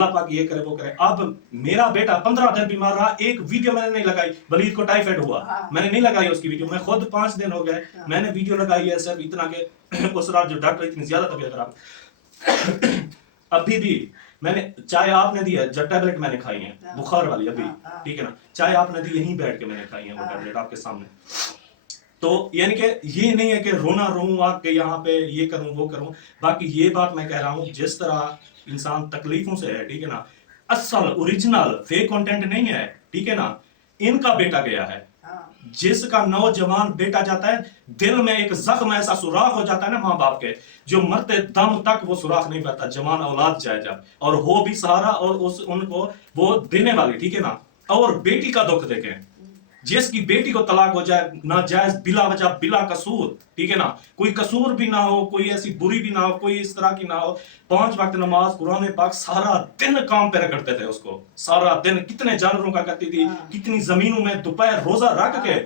अल्लाह पाक ये करे वो करे। अब मेरा बेटा 15 दिन बीमार रहा, एक वीडियो मैंने नहीं लगाई। वलीद को टाइफाइड हुआ, मैंने नहीं लगाई उसकी वीडियो। मैं खुद 5 दिन हो गए मैंने वीडियो लगाई है सिर्फ इतना के उस रात जो डॉक्टर इतनी ज्यादा तबीयत खराब अभी भी मैंने चाय आपने दी है, जब टैबलेट मैंने खाई है बुखार वाली अभी, ठीक है ना, चाय आपने दी यहीं बैठ के मैंने खाई है वो टैबलेट आपके सामने। तो यानी कि ये नहीं है कि रोना रोऊं आके यहाँ पे ये करूं वो करूं। बाकी ये बात मैं कह रहा हूँ जिस तरह इंसान तकलीफों से है, ठीक है ना, असल ओरिजिनल फेक कंटेंट नहीं है, ठीक है ना। इनका बेटा गया है, जिसका नौजवान बेटा जाता है, दिल में एक जख्म ऐसा सुराख हो जाता है ना माँ बाप के, जो मरते दम तक वो सुराख नहीं पड़ता। जवान औलाद जाए जब, और हो भी सहारा और उस उनको वो देने वाली, ठीक है ना। और बेटी का दुख देखें, जिसकी बेटी को तलाक हो जाए नाजायज बिला वजह बिला कसूर, ठीक है ना, कोई कसूर भी ना हो, कोई ऐसी बुरी भी ना हो, कोई इस तरह की ना हो, 5 वक्त नमाज कुरान पाक सारा दिन काम पे रगड़ते थे उसको, सारा दिन कितने जानवरों का करती थी, कितनी जमीनों में दोपहर रोजा रख के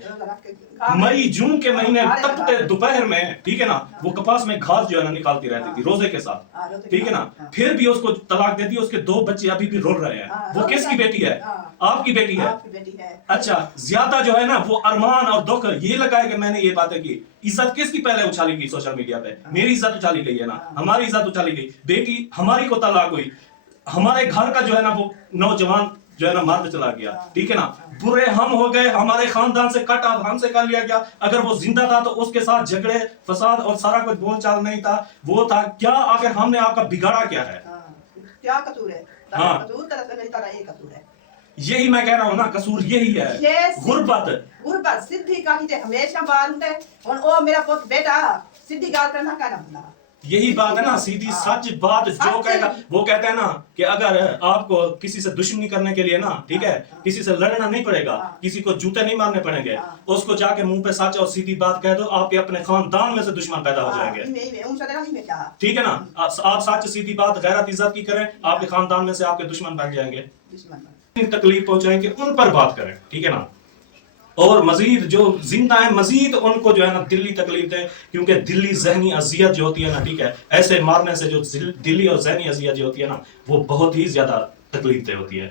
मई जून के महीने तपते दोपहर में, ठीक है ना, वो कपास में घास जो है ना निकालती रहती थी रोजे के साथ, ठीक है ना। फिर भी उसको तलाक दे दी, उसके 2 बच्चे अभी भी रोल रहे हैं। वो किसकी बेटी है? आपकी बेटी है। अच्छा, ज्यादा जो है ना वो अरमान और दुख ये लगाए कि मैंने ये बातें की। इज्जत किसकी पहले उछाली गई सोशल मीडिया पे? मेरी इज्जत उछाली गई है ना, हमारी इज्जत उछाली गई। बेटी हमारी को तलाक हुई, हमारे घर का जो है ना वो नौजवान जो है ना मर्द चला गया, ठीक है ना। बुरे हम हो गए, हमारे खानदान से कट ऑफ हमसे कर लिया गया। अगर वो जिंदा था तो उसके साथ झगड़े फसाद और सारा कुछ बोलचाल नहीं था, वो था क्या? आखिर हमने आपका बिगाड़ा क्या है? क्या कसूर है? हाँ, कसूर तरफ से नहीं तारा ये कसूर है। यही मैं कह रहा हूँ ना, कसूर यही है, गुरबत सिद्धि का ही हमेशा बात होता है। और ओ मेरा पुत्र बेटा सिद्धि गाल करना का ना, यही बात है ना, सीधी सच बात जो कहेगा। वो कहते हैं ना कि अगर आपको किसी से दुश्मनी करने के लिए ना, ठीक है, किसी से लड़ना नहीं पड़ेगा, किसी को जूते नहीं मारने पड़ेंगे, उसको जाके मुंह पे सच और सीधी बात कह दो, आपके अपने खानदान में से दुश्मन पैदा हो जाएंगे, ठीक है ना। आप सच सीधी बात गैरत इज्जत की करें, आपके खानदान में से आपके दुश्मन बन जाएंगे, तकलीफ पहुंचाएंगे, उन पर बात करें, ठीक है ना। और मजीद जो जिंदा है मजीद उनको जो है ना दिल्ली तकलीफ दें, क्योंकि दिल्ली जहनी अजियत जो होती है ना, ठीक है, ऐसे मारने से जो दिल्ली और जहनी अजियत जो होती है ना, वो बहुत ही ज्यादा तकलीफ दे होती है,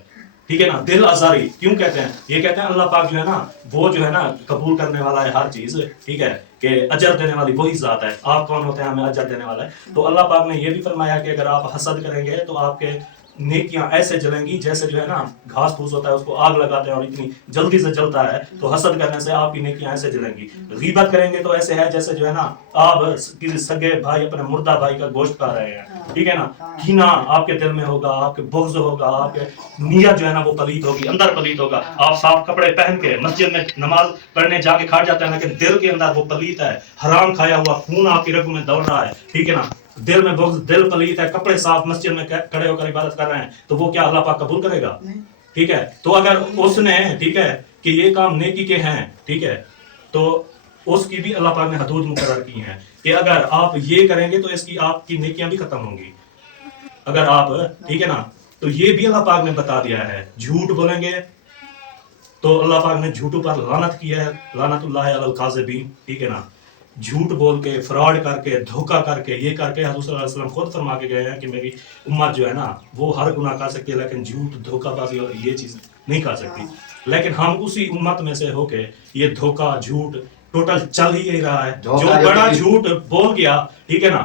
ठीक है ना। दिल आजारी क्यों कहते हैं? ये कहते हैं अल्लाह पाक जो है ना वो जो है ना कबूल करने वाला है हर चीज, ठीक है, कि अजर देने वाली वही जात है। आप कौन होते हैं हमें अजर देने वाला है? तो अल्लाह पाक ने ये भी फरमाया कि अगर आप हसद करेंगे तो आपके नेकियां ऐसे जलेंगी जैसे जो है ना घास फूस होता है उसको आग लगाते हैं और इतनी जल्दी से जलता है, तो हसद करने से आपकी नेकियां ऐसे जलेंगी। गीबत करेंगे तो ऐसे है जैसे जो है ना आप किसी सगे भाई अपने मुर्दा भाई का गोश्त खा रहे हैं, ठीक है ना। कीना आपके दिल में होगा, आपके बुग़्ज़ होगा, आपके नियत जो है ना वो पलीत होगी, अंदर पलीत होगा। आप साफ कपड़े पहन के मस्जिद में नमाज पढ़ने जाके खा जाते हैं, लेकिन दिल के अंदर वो पलीत है, हराम खाया हुआ खून आपकी रग में दौड़ रहा है, ठीक है ना। दिल में बुग़्ज़, दिल पलीत है, कपड़े साफ, मस्जिद में खड़े होकर इबादत कर रहे हैं, तो वो क्या अल्लाह पाक कबूल करेगा? ठीक है। तो अगर उसने, ठीक है, कि ये काम नेकी के हैं, ठीक है, तो उसकी भी अल्लाह पाक ने हदूद मुकर्रर की हैं कि अगर आप ये करेंगे तो इसकी आपकी नेकियां भी खत्म होंगी, अगर आप, ठीक है ना। तो ये भी अल्लाह पाक ने बता दिया है। झूठ बोलेंगे तो अल्लाह पाक ने झूठों पर लानत किया है, लानतुल्लाह अलल काज़िबीन, ठीक है ना। झूठ बोल के, फ्रॉड करके, धोखा करके, ये करके हज़रत सल्लल्लाहु अलैहि वसल्लम खुद फरमा के गए हैं कि मेरी उम्मत जो है ना वो हर गुनाह कर सकती है, लेकिन झूठ, धोखाबाजी और ये चीज़ नहीं कर सकती। लेकिन हम उसी उम्मत में से होके ये धोखा, झूठ टोटल चल ही रहा है। जो बड़ा झूठ बोल गया, ठीक है ना,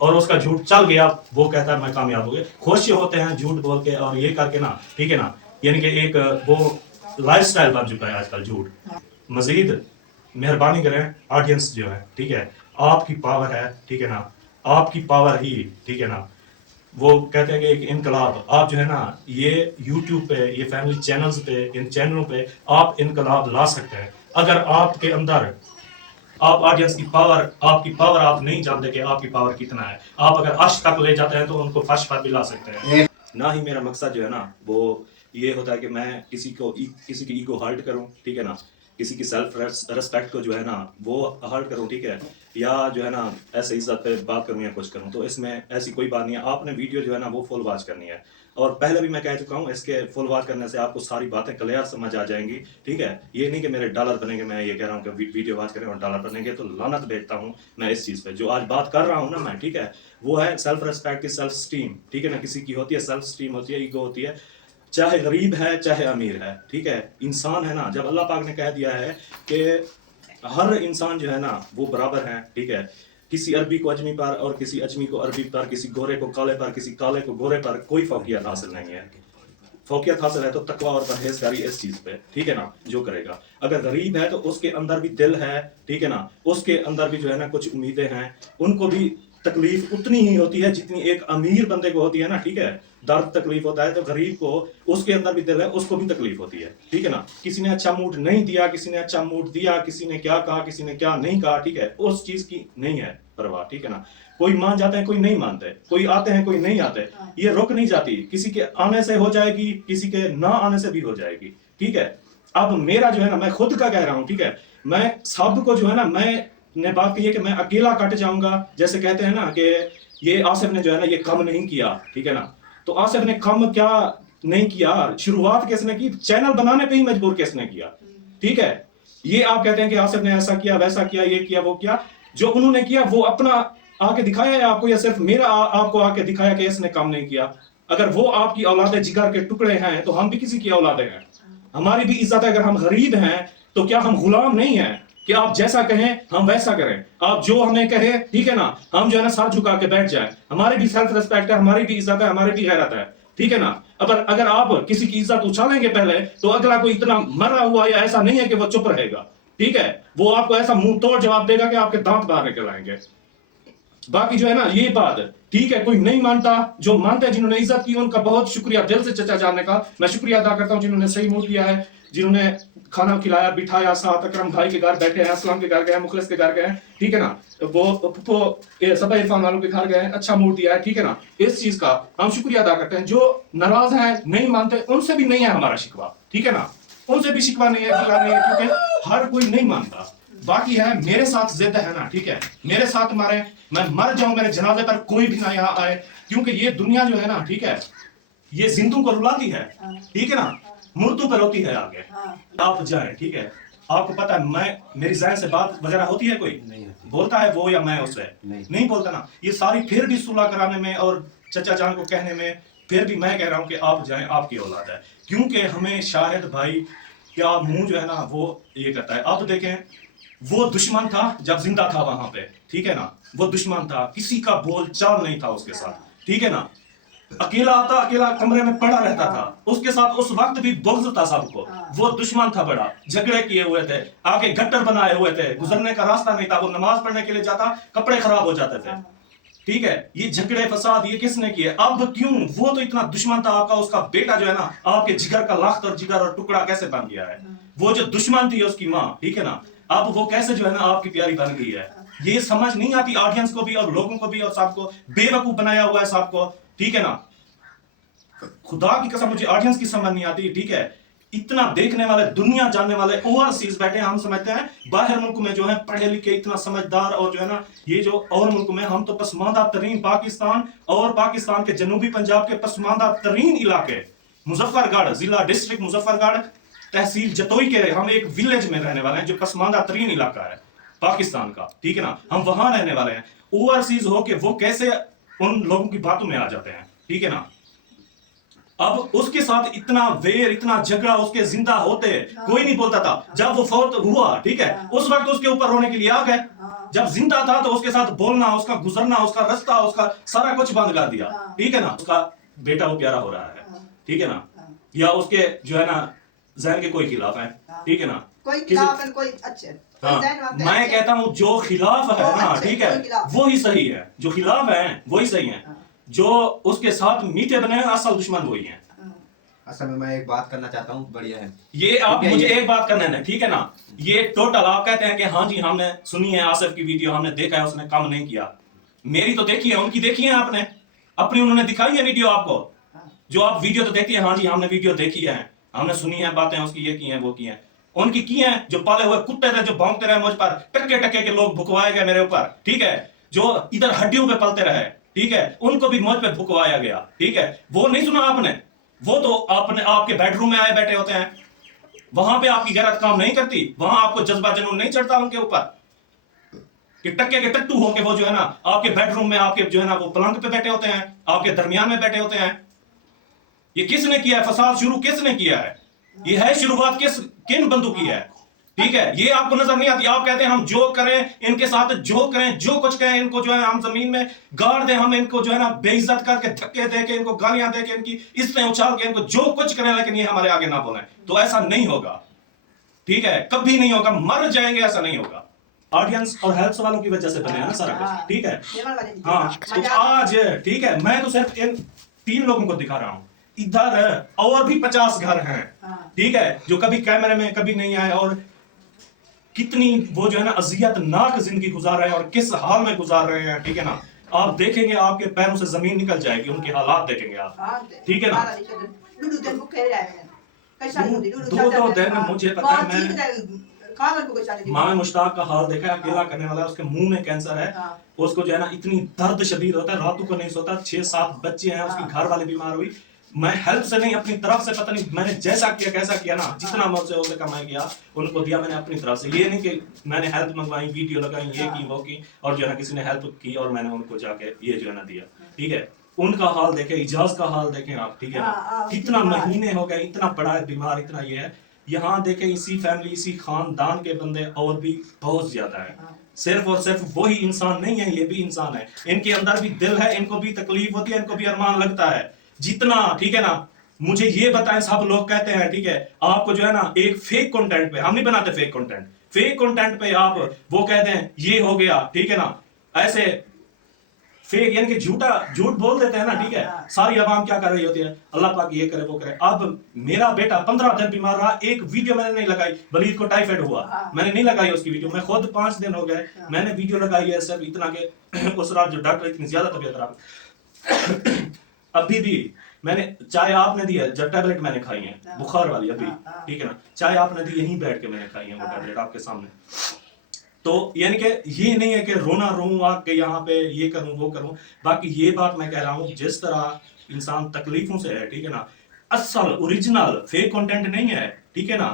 और उसका झूठ चल गया, वो कहता है मैं कामयाब हो गया। खुश होते हैं झूठ बोल के और ये करके ना, ठीक है ना, यानी कि एक वो लाइफस्टाइल बन चुका है आजकल झूठ। मजीद मेहरबानी करें ऑडियंस जो है, ठीक है, आपकी पावर है, ठीक है ना, आपकी पावर ही, ठीक है ना। वो कहते हैं कि एक इनकलाब, आप जो है ना ये YouTube पे, ये फैमिली चैनल्स पे, इन चैनलों पे आप इनकलाब ला सकते हैं। अगर आपके अंदर, आप ऑडियंस की पावर, आपकी पावर आप नहीं जानते कि आपकी पावर कितना है। आप अगर अर्श तक ले जाते हैं तो उनको फर्श पर भी ला सकते हैं। ना ही मेरा मकसद जो है ना वो ये होता है कि मैं किसी की ईगो हर्ट करूं, ठीक है ना, किसी की सेल्फ रेस्पेक्ट को जो है ना वो हर्ट करूं, ठीक है, या जो है ना ऐसे इज्जत पे बात करूं या कुछ करूं। तो इसमें ऐसी कोई बात नहीं है। आपने वीडियो जो है ना वो फुल वॉच करनी है। اور پہلے بھی میں کہہ چکا ہوں، اس کے فل واچ کرنے سے آپ کو ساری باتیں کلیئر سمجھ آ جائیں گی، ٹھیک ہے. یہ نہیں کہ میرے ڈالر بنیں گے، میں یہ کہہ رہا ہوں کہ ویڈیو واچ کریں اور ڈالر بنیں گے، تو لعنت بھیجتا ہوں میں اس چیز پہ. جو آج بات کر رہا ہوں نا میں، ٹھیک ہے، وہ ہے سیلف ریسپیکٹ کی، سیلف اسٹیم، ٹھیک ہے نا. کسی کی ہوتی ہے سیلف اسٹیم، ہوتی ہے ایگو ہوتی ہے، چاہے غریب ہے چاہے امیر ہے، ٹھیک ہے. انسان ہے نا، جب اللہ پاک نے کہہ دیا ہے کہ ہر انسان جو ہے نا وہ برابر ہیں، ٹھیک ہے. کسی عربی کو اجمی پر اور کسی اجمی کو عربی پر، کسی گورے کو کالے پر، کسی کالے کو گورے پر، کوئی فوقیت حاصل نہیں ہے. فوقیت حاصل ہے تو تقویٰ اور پرہیزگاری اس چیز پہ، ٹھیک ہے نا، جو کرے گا. اگر غریب ہے تو اس کے اندر بھی دل ہے، ٹھیک ہے نا، اس کے اندر بھی جو ہے نا کچھ امیدیں ہیں، ان کو بھی تکلیف اتنی ہی ہوتی ہے جتنی ایک امیر بندے کو ہوتی ہے نا، ٹھیک ہے. درد تکلیف ہوتا ہے تو غریب کو اس کے اندر بھی دل ہے، اس کو بھی تکلیف ہوتی ہے، ٹھیک ہے نا. کسی نے اچھا موڈ نہیں دیا، کسی نے اچھا موڈ دیا، کسی نے کیا کہا، کسی نے کیا نہیں کہا، ٹھیک ہے، اس چیز کی نہیں ہے پرواہ، ٹھیک ہے نا. کوئی مان جاتے ہیں، کوئی نہیں مانتے، کوئی آتے ہیں، کوئی نہیں آتے. یہ رک نہیں جاتی، کسی کے آنے سے ہو جائے گی، کسی کے نہ آنے سے بھی ہو جائے گی، ٹھیک ہے. اب میرا جو ہے نا، میں خود کا کہہ رہا ہوں، ٹھیک ہے، میں سب کو جو ہے نا، میں نے بات کی ہے کہ میں اکیلا کٹ جاؤں گا. جیسے کہتے ہیں نا کہ یہ آصف نے جو ہے نا یہ کم نہیں کیا، ٹھیک ہے نا. تو آصف نے کم کیا نہیں کیا، شروعات کس نے کی؟ چینل بنانے پہ ہی مجبور کس نے کیا، ٹھیک ہے. یہ آپ کہتے ہیں کہ آصف نے ایسا کیا، ویسا کیا، یہ کیا، وہ کیا. جو انہوں نے کیا وہ اپنا آ کے دکھایا ہے آپ کو، یا صرف میرا آپ کو آ کے دکھایا کہ اس نے کام نہیں کیا؟ اگر وہ آپ کی اولاد جگر کے ٹکڑے ہیں تو ہم بھی کسی کی اولادیں ہیں، ہماری بھی عزت ہے. اگر ہم غریب ہیں تو کیا ہم غلام نہیں ہیں کہ آپ جیسا کہیں ہم ویسا کریں؟ آپ جو ہمیں کہے، ٹھیک ہے نا، ہم جو ہے نا سر جھکا کے بیٹھ جائیں. ہماری بھی سیلف ریسپیکٹ ہے، ہماری بھی عزت ہے، ہماری بھی غیرت ہے، ٹھیک ہے نا. اگر آپ کسی کی عزت اچھالیں گے پہلے تو اگلا کوئی اتنا مرا ہوا یا ایسا نہیں ہے کہ وہ چپ رہے گا، ٹھیک ہے. وہ آپ کو ایسا منہ توڑ جواب دے گا کہ آپ کے دانت باہر نکل آئیں گے. باقی جو ہے نا یہ بات ٹھیک ہے، کوئی نہیں مانتا. جو مانتے ہیں، جنہوں نے عزت کی، ان کا بہت شکریہ دل سے چچا جاننے کا میں شکریہ ادا کرتا ہوں. جنہوں نے صحیح موڈ دیا ہے، جنہوں نے کھانا کھلایا، بٹھایا، ساتھ اکرم بھائی کے گھر بیٹھے ہیں، اسلام کے گھر گئے ہیں، مخلص کے گھر گئے ہیں، ٹھیک ہے نا. وہ سبا عرفان والوں کے گھر گئے ہیں، اچھا موڈ دیا ہے، ٹھیک ہے نا. اس چیز کا ہم شکریہ ادا کرتے ہیں. جو ناراض ہیں، نہیں مانتے، ان سے بھی نہیں ہے ہمارا شکوہ، ٹھیک ہے نا. ان سے بھی شکوہ نہیں ہے، گلہ نہیں ہے، کیونکہ ہر کوئی نہیں مانتا. باقی ہے میرے ساتھ ضد ہے نا، ٹھیک ہے، میرے ساتھ مارے، میں مر جاؤں، میرے جنازے پر کوئی بھی نہ یہاں آئے. کیونکہ یہ دنیا جو ہے نا، ٹھیک ہے، یہ زندوں کو رلاتی ہے، ٹھیک ہے نا، مردوں پر ہوتی ہے آگے. آپ جائیں، ٹھیک ہے. آپ کو پتا ہے میری ذہن سے بات وغیرہ ہوتی ہے، کوئی بولتا ہے وہ یا میں اس سے نہیں بولتا نا. یہ ساری پھر بھی صلح کرانے میں اور چچا جان کو کہنے میں پھر بھی میں کہہ رہا ہوں کہ آپ جائیں، آپ کی اولاد ہے. کیونکہ ہمیں شاہد بھائی کیا منہ جو ہے نا وہ یہ کرتا ہے. آپ دیکھیں، وہ دشمن تھا جب زندہ تھا وہاں پہ، ٹھیک ہے نا. وہ دشمن تھا، کسی کا بول چال نہیں تھا اس کے ساتھ، ٹھیک ہے نا. اکیلا آتا، اکیلا کمرے میں پڑا رہتا تھا. اس کے ساتھ اس وقت بھی بغض تھا سب کو. وہ دشمن تھا بڑا، جھگڑے کیے ہوئے تھے، آگے گٹر بنائے ہوئے تھے، گزرنے کا راستہ نہیں تھا. وہ نماز پڑھنے کے لیے جاتا، کپڑے خراب ہو جاتے تھے، ٹھیک ہے. یہ جھگڑے فساد یہ کس نے کیے؟ اب کیوں؟ وہ تو اتنا دشمن تھا آپ کا. اس کا بیٹا جو ہے نا آپ کے جگر کا لاخت اور جگر اور ٹکڑا کیسے بن گیا ہے؟ وہ جو دشمن تھی اس کی ماں، ٹھیک ہے نا، اب وہ کیسے جو ہے نا آپ کی پیاری بن گئی ہے؟ یہ سمجھ نہیں آتی آڈینس کو بھی اور لوگوں کو بھی، اور سب کو بے وقوف بنایا ہوا ہے سب کو، ٹھیک ہے نا. خدا کی قسم مجھے آڈینس کی سمجھ نہیں آتی، ٹھیک ہے. اتنا دیکھنے والے، دنیا جاننے والے اوورسیز بیٹھے ہیں. ہم سمجھتے ہیں باہر ملک میں جو ہے پڑھے لکھے اتنا سمجھدار، اور جو ہے نا یہ جو اور ملک میں ہم تو پسماندہ ترین پاکستان اور پاکستان کے جنوبی پنجاب کے پسماندہ ترین علاقے، مظفر گڑھ ضلع ڈسٹرکٹ مظفر گڑھ تحصیل جتوئی کے ہم ایک ولیج میں رہنے والے ہیں جو پسماندہ ترین علاقہ ہے پاکستان کا، ٹھیک ہے نا. ہم وہاں رہنے والے ہیں. اوورسیز ہو کے وہ کیسے ان لوگوں کی باتوں میں آ جاتے ہیں، ٹھیک ہے نا. اب اس کے ساتھ اتنا ویر، اتنا جھگڑا، اس کے زندہ ہوتے کوئی نہیں بولتا تھا. جب وہ فوت ہوا، ٹھیک ہے، اس وقت اس کے اوپر رونے کے لیے آ گئے. جب زندہ تھا تو اس کے ساتھ بولنا، اس کا گزرنا، اس کا رستہ، اس کا سارا کچھ بند کر دیا، ٹھیک ہے نا. اس کا بیٹا وہ پیارا ہو رہا ہے، ٹھیک ہے نا. یا اس کے جو ہے نا ذہن کے کوئی خلاف ہیں، ٹھیک ہے نا. کوئی خلاف ہے، کوئی اچھے. میں کہتا ہوں جو خلاف ہے نا، ٹھیک ہے، وہی صحیح ہے. جو خلاف ہیں وہی صحیح ہیں. جو اس کے ساتھ میٹھے بنے ہیں، اصل دشمن وہی ہیں. اصل میں ایک بات کرنا چاہتا ہوں، بڑھیا ہے یہ آپ مجھے ایک بات کرنا ہے، ٹھیک ہے نا. یہ ٹوٹل آپ کہتے ہیں کہ ہاں جی ہم نے سنی ہے آصف کی ویڈیو، ہم نے دیکھا ہے اس نے کم نہیں کیا. میری تو دیکھی ہے، ان کی دیکھی ہے آپ نے اپنی، انہوں نے دکھائی ہے ویڈیو آپ کو. جو آپ ویڈیو تو دیکھتی ہیں، ہاں جی ہم نے ویڈیو دیکھی ہے، ہم نے سنی ہے باتیں اس کی، یہ کی ہیں وہ کی ہیں. ان کی ہیں جو پالے ہوئے کتے تھے، جو بھونکتے رہے مجھ پر، ٹکے ٹکے کے لوگ بھکوائے گئے میرے اوپر، ٹھیک ہے، جو ادھر ہڈیوں پہ پلتے رہے. ठीक है, उनको भी मौत पे भुकवाया गया, ठीक है। वो नहीं सुना आपने, वो तो आपने आपके बेडरूम में आए बैठे होते हैं, वहां पे आपकी गैरत काम नहीं करती, वहां आपको जज्बा जुनून नहीं चढ़ता उनके ऊपर कि टक्के के टट्टू होके वो जो है ना आपके बेडरूम में आपके जो है ना वो पलंग पे बैठे होते हैं, आपके दरमियान में बैठे होते हैं। ये किसने किया है? फसाद शुरू किसने किया है? ये है शुरुआत किन बंदों की है? ठीक है, ये आपको नजर नहीं आती। आप कहते हैं हम जो करें इनके साथ, जो करें, जो कुछ करें इनको जो है हम जमीन में गाड़ दें, हम इनको जो है ना बेइज्जत करके धक्के दे के इनको गालियां दे के इनकी इसमें उछाल के इनको जो कुछ करें, लेकिन ये हमारे आगे ना बोलें। तो ऐसा नहीं होगा, ठीक है, कभी नहीं होगा, मर जाएंगे, ऐसा नहीं होगा। ऑडियंस और हेल्प्स वालों की वजह से बने हैं ना सारा कुछ, ठीक है। हाँ, तो आज ठीक है, मैं तो सिर्फ इन 3 लोगों को दिखा रहा हूँ, इधर और भी 50 घर हैं, ठीक है, जो कभी कैमरे में कभी नहीं आए और कितनी वो जो है ना अजियतनाक जिंदगी गुजार रहे हैं और किस हाल में गुजार रहे हैं, ठीक है ना। आप देखेंगे आपके पैरों से जमीन निकल जाएगी, उनके हालात देखेंगे आप, ठीक है ना। 2 दिन मुझे पता है, मामे मुश्ताक का हाल देखा है, अकेला करने वाला है, उसके मुंह में कैंसर है, उसको जो है ना इतनी दर्द शदीद होता है, रातों को नहीं सोता, 6-7 बच्चे हैं, उसकी घर वाले बीमार हुई। मैं हेल्प से नहीं, अपनी तरफ से, पता नहीं मैंने जैसा किया कैसा किया ना, जितना मुझसे हो सका मैं किया, उनको दिया मैंने अपनी तरफ से। ये नहीं कि मैंने हेल्प मंगवाई, वीडियो लगाई, ये की वो की, और जो है ना किसी ने हेल्प की और मैंने उनको जाके ये जो है ना दिया, ठीक है। उनका हाल देखें, इजाज का हाल देखें आप, ठीक है ना, कितना महीने हो गए, इतना बड़ा बीमार, इतना ये है। यहाँ देखें इसी फैमिली, इसी खानदान के बंदे और भी बहुत ज्यादा है, सिर्फ और सिर्फ वही इंसान नहीं है, ये भी इंसान है, इनके अंदर भी दिल है, इनको भी तकलीफ होती है, इनको भी अरमान लगता है जितना, ठीक है ना। मुझे ये बताएं, सब लोग कहते हैं, ठीक है, आपको जो है ना एक फेक कंटेंट पे, हम नहीं बनाते फेक कंटेंट, फेक कंटेंट पे आप वो कहते हैं ये हो गया, ठीक है ना, ऐसे फेक यानी कि झूठ बोल देते हैं ना, ठीक है। सारी आवाम क्या कर रही होती है, अल्लाह पाक ये करे वो करे। अब मेरा बेटा 15 दिन बीमार रहा, एक वीडियो मैंने नहीं लगाई, वलीद को टाइफाइड हुआ, मैंने नहीं लगाई उसकी वीडियो, मैं खुद 5 दिन हो गए, मैंने वीडियो लगाई है सिर्फ इतना के उस रात जो डॉक्टर इतनी ज्यादा तबीयत खराब अभी भी मैंने चाय आपने दी है, जब टैबलेट मैंने खाई है बुखार वाली अभी, ठीक है ना, चाय आपने दी, यहीं बैठ के मैंने खाई है वो टैबलेट आपके सामने। तो यानी कि ये नहीं है कि रोना रोऊं आके यहाँ पे ये करूं वो करूं। बाकी ये बात मैं कह रहा हूँ, जिस तरह इंसान तकलीफों से है, ठीक है ना, असल ओरिजिनल फेक कंटेंट नहीं है, ठीक है ना।